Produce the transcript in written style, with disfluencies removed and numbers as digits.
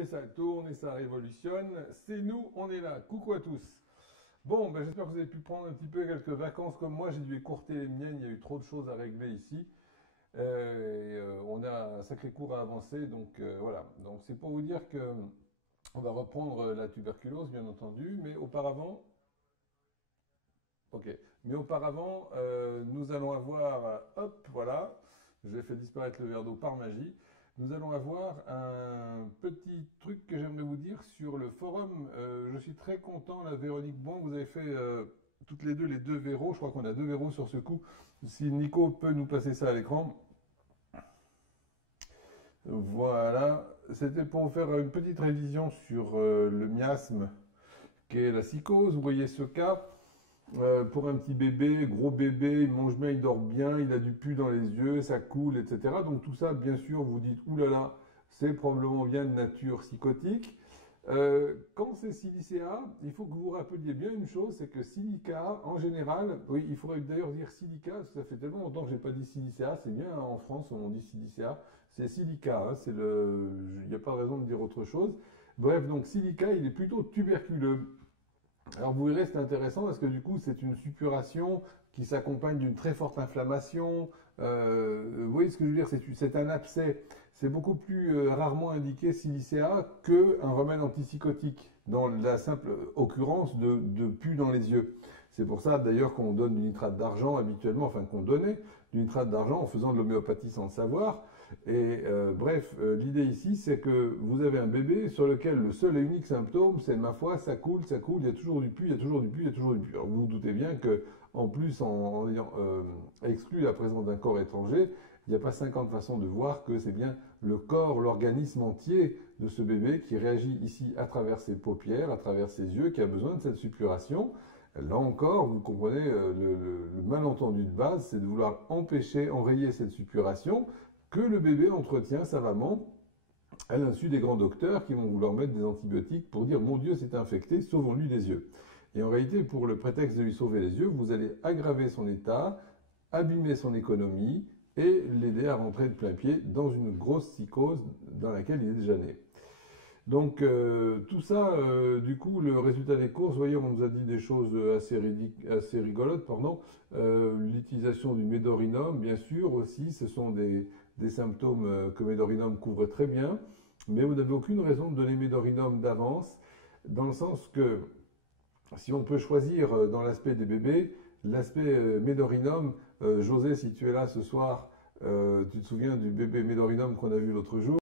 Et ça tourne et ça révolutionne. C'est nous, on est là. Coucou à tous. Bon, ben, j'espère que vous avez pu prendre un petit peu quelques vacances comme moi. J'ai dû écourter les miennes. Il y a eu trop de choses à régler ici. On a un sacré cours à avancer. Donc voilà. Donc c'est pour vous dire que on va reprendre la tuberculose, bien entendu. Mais auparavant, ok. Mais auparavant, nous allons avoir, hop, voilà. J'ai fait disparaître le verre d'eau par magie. Nous allons avoir un petit truc que j'aimerais vous dire sur le forum. Je suis très content, la Véronique Bon, vous avez fait toutes les deux les deux verrous. Je crois qu'on a deux verrous sur ce coup. Si Nico peut nous passer ça à l'écran. Voilà. C'était pour vous faire une petite révision sur le miasme, qui est la psychose. Vous voyez ce cas. Pour un petit bébé, gros bébé, il mange bien, il dort bien, il a du pus dans les yeux, ça coule, etc. Donc tout ça, bien sûr, vous dites, oulala, c'est probablement bien de nature psychotique. Quand c'est silicea, il faut que vous vous rappeliez bien une chose, c'est que silica, en général, oui, il faudrait d'ailleurs dire silica, parce que ça fait tellement longtemps que j'ai pas dit silicea, c'est bien, hein, en France on dit silicea, c'est silica, hein, il n'y a pas de raison de dire autre chose. Bref, donc silica, il est plutôt tuberculeux. Alors vous verrez, c'est intéressant parce que du coup, c'est une suppuration qui s'accompagne d'une très forte inflammation. Vous voyez ce que je veux dire? C'est un abcès. C'est beaucoup plus rarement indiqué silicea qu'un remède antipsychotique, dans la simple occurrence de pus dans les yeux. C'est pour ça d'ailleurs qu'on donne du nitrate d'argent habituellement, enfin qu'on donnait du nitrate d'argent en faisant de l'homéopathie sans le savoir. Et bref, l'idée ici, c'est que vous avez un bébé sur lequel le seul et unique symptôme, c'est ma foi, ça coule, il y a toujours du pus, il y a toujours du pus, il y a toujours du pus. Alors vous vous doutez bien que, en plus, en ayant exclu la présence d'un corps étranger, il n'y a pas 50 façons de voir que c'est bien le corps, l'organisme entier de ce bébé qui réagit ici à travers ses paupières, à travers ses yeux, qui a besoin de cette suppuration. Là encore, vous comprenez, le malentendu de base, c'est de vouloir empêcher, enrayer cette suppuration que le bébé entretient savamment à l'insu des grands docteurs qui vont vouloir mettre des antibiotiques pour dire mon Dieu s'est infecté, sauvons-lui les yeux. Et en réalité, pour le prétexte de lui sauver les yeux, vous allez aggraver son état, abîmer son économie et l'aider à rentrer de plein pied dans une grosse psychose dans laquelle il est déjà né. Donc tout ça, du coup, le résultat des courses, vous voyez, on nous a dit des choses assez rigolotes, pardon. L'utilisation du médorinum, bien sûr, aussi, ce sont des symptômes que médorinum couvre très bien, mais vous n'avez aucune raison de donner médorinum d'avance, dans le sens que si on peut choisir dans l'aspect des bébés, l'aspect médorinum, José, si tu es là ce soir, tu te souviens du bébé médorinum qu'on a vu l'autre jour?